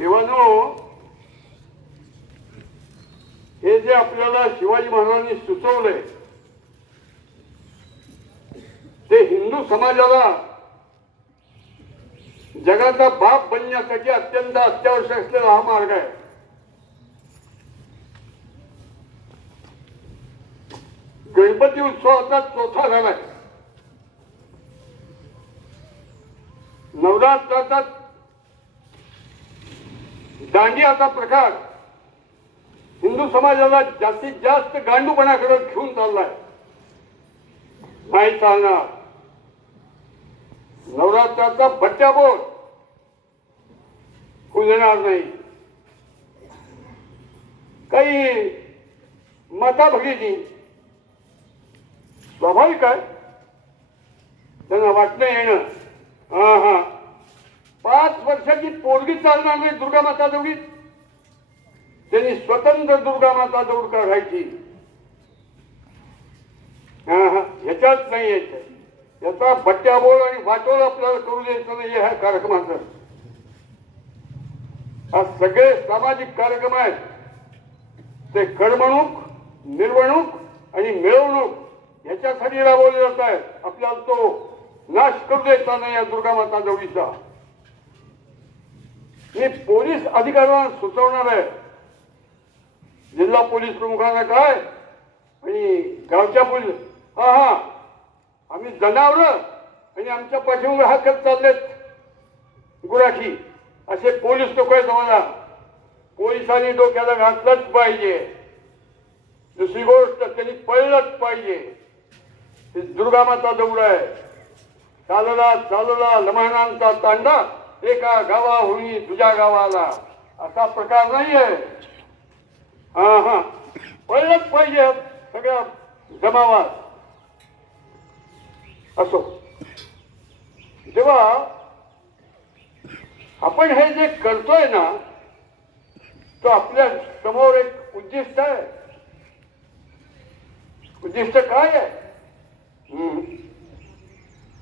देवानो हे जे आपल्याला शिवाजी महाराजांनी सुचवलंय ते हिंदू समाजाला जगाचा बाप बनण्यासाठी अत्यंत अत्यावश्यक असलेला हा मार्ग आहे. गणपती उत्सवाचा चौथा झालाय नवरात्राचा दांडियाचा प्रकार. हिंदू समाजाला जास्तीत जास्त गांडूपणाकडे घेऊन चाललाय. नाही चालणार. नवरात्राचा भट्ट्याबोळ होऊ देणार नाही. काही माता भगिनी स्वाभाविक आहे. त्यांना वाटणं येणं. हा हा. पाच वर्षाची पोरगी चालणार नाही दुर्गा माता जवळी त्यांनी स्वतंत्र दुर्गा माता जवळ काढायची. हा हा ह्याच्यात नाही यायचं. याचा बट्ट्याबोळ आणि वाटोळ आपल्याला करू द्यायचं नाही ह्या कार्यक्रमाचं हा सगळे सामाजिक कार्यक्रम आहेत. ते करमणूक निर्वणूक आणि मिळवणूक याच्यासाठी राबवले जात आहेत. आपल्याला तो नाश करू द्यायचा नाही या दुर्गा माता जवळीचा मी पोलीस अधिकाऱ्यांना सुचवणार आहे. जिल्हा पोलीस प्रमुखांना काय? आणि गावच्या पोलीस हा हा. आम्ही जनावर आणि आमच्या पाठीवर हाकत चाललेत. गुराखी. असे पोलीस लोक आहेत तुम्हाला पोलिसांनी डोक्याला घातलंच पाहिजे. दुसरी गोष्ट त्यांनी पळलंच पाहिजे. हे दुर्गामाता दौड आहे. चालला चालला लमानांचा तांडा. एका गावाहुनी तुझ्या गावाला. असा प्रकार नाही आहे हा हा. पळलंच पाहिजे सगळ्या जमावात. असो. जेव्हा आपण हे जे करतोय ना तो आपल्यासमोर एक उद्दिष्ट आहे. उद्दिष्ट काय आहे? हम्म.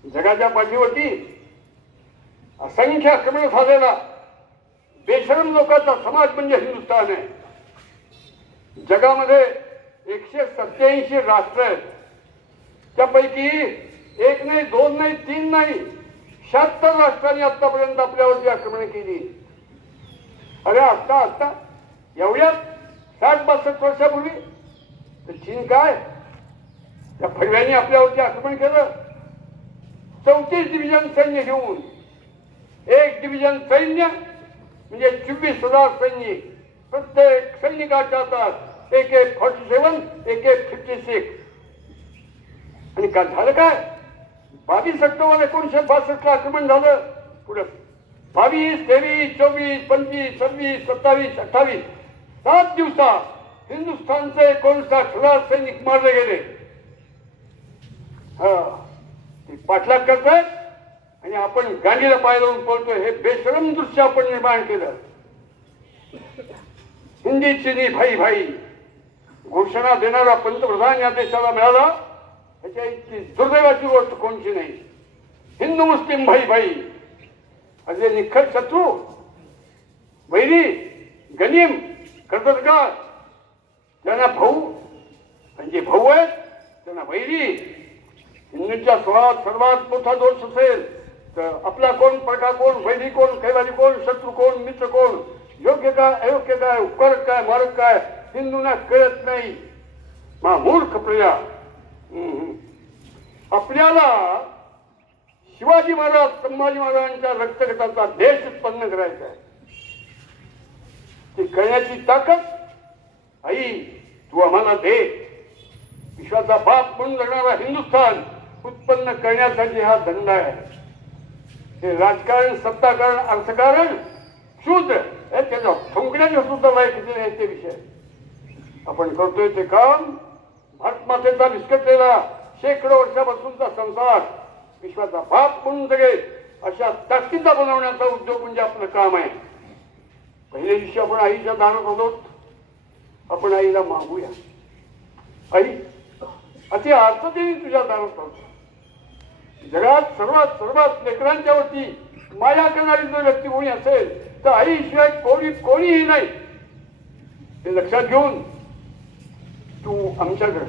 जगाच्या पाठीवरती असंख्य आक्रमण झालेला. बेशरम लोकांचा समाज म्हणजे हिंदुस्थान आहे. जगामध्ये एकशे सत्याऐंशी राष्ट्र आहेत. त्यापैकी एक नाही दोन नाही तीन नाही शहात्तर राष्ट्रांनी आतापर्यंत आपल्यावरती आक्रमण केली. अरे आता आता एवढ्यात साठ बासष्ट वर्षापूर्वी? तर चीन काय? त्या फडव्यांनी आपल्यावरती आक्रमण केलं. चौतीस डिव्हिजन सैन्य घेऊन एक डिव्हिजन सैन्य म्हणजे चोवीस हजार सैनिक. प्रत्येक सैनिकाच्या हातात एक एक फॉर्टी सेवन एक एक फिफ्टी सिक्स आणि का झालं काय? बावीस ऑक्टोबर एकोणीशे बासष्टला आक्रमण झालं. पुढं बावीस तेवीस चोवीस पंचवीस सव्वीस सत्तावीस अठ्ठावीस. सात दिवसात हिंदुस्थानचे एकोणसाठ हजार सैनिक मारले गेले. हा. ते पाठलाग करतायत? आणि आपण गांडीला पाय लावून पळतोय. हे बेशरम दृश्य आपण निर्माण केलं. हिंदी चिनी भाई भाई घोषणा देणारा पंतप्रधान या देशाला मिळाला. त्याच्या इतकी दुर्दैवाची गोष्ट कोणची नाही. हिंदू मुस्लिम भाई भाई. असे निखर शत्रू. वैरी गनीम कर्तृत्वकार त्यांना भाऊ आणि जे भाऊ आहेत त्यांना वैरी. हिंदूंच्या स्वभावात सर्वात मोठा दोष असेल. आपला कोण प्रकार कोण वैरी कोण कैवारी कोण शत्रू कोण मित्र कोण योग्य काय अयोग्य काय उपकारक काय मारक काय हिंदूंना कळत नाही. मा मूर्ख प्रजा आपल्याला शिवाजी महाराज संभाजी महाराजांच्या रक्तगटाचा देश उत्पन्न करायचा आहे. ती करण्याची ताकद आई तू आम्हाला दे. विश्वाचा बाप म्हणून जगणारा हिंदुस्थान उत्पन्न करण्यासाठी हा धंदा आहे. हे राजकारण सत्ताकारण अर्थकारण शूद्र हे त्याच्या ठोकण्याच्या सुद्धा लायकीचे नाही ते विषय. आपण करतोय ते काम. भारत मातेचा विस्कटलेला शेकडो वर्षापासूनचा संसार विश्वाचा बाप म्हणून जगेल अशा ताकदीचा बनवण्याचा उद्योग म्हणजे आपलं काम आहे. पहिल्या दिवशी आपण आईच्या दानात आलो आपण आईला मागूया. आई अति अर्थतेने तुझ्या दारात आलो जगात सर्वात सर्वात लेकरांच्या वरती माया करणारी जर व्यक्ती कोणी असेल तर आईशिवाय कोणी कोणीही नाही. हे लक्षात घेऊन तू आमच्याकडं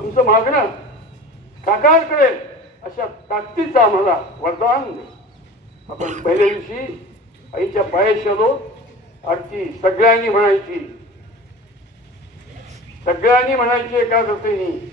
आमचं मागणं साकार करेल अशा ताकदीचं आम्हाला वरदान दे. आपण पहिल्या दिवशी आईच्या पायाशी आलो आरती सगळ्यांनी म्हणायची. सगळ्यांनी म्हणायची एकाग्रतेने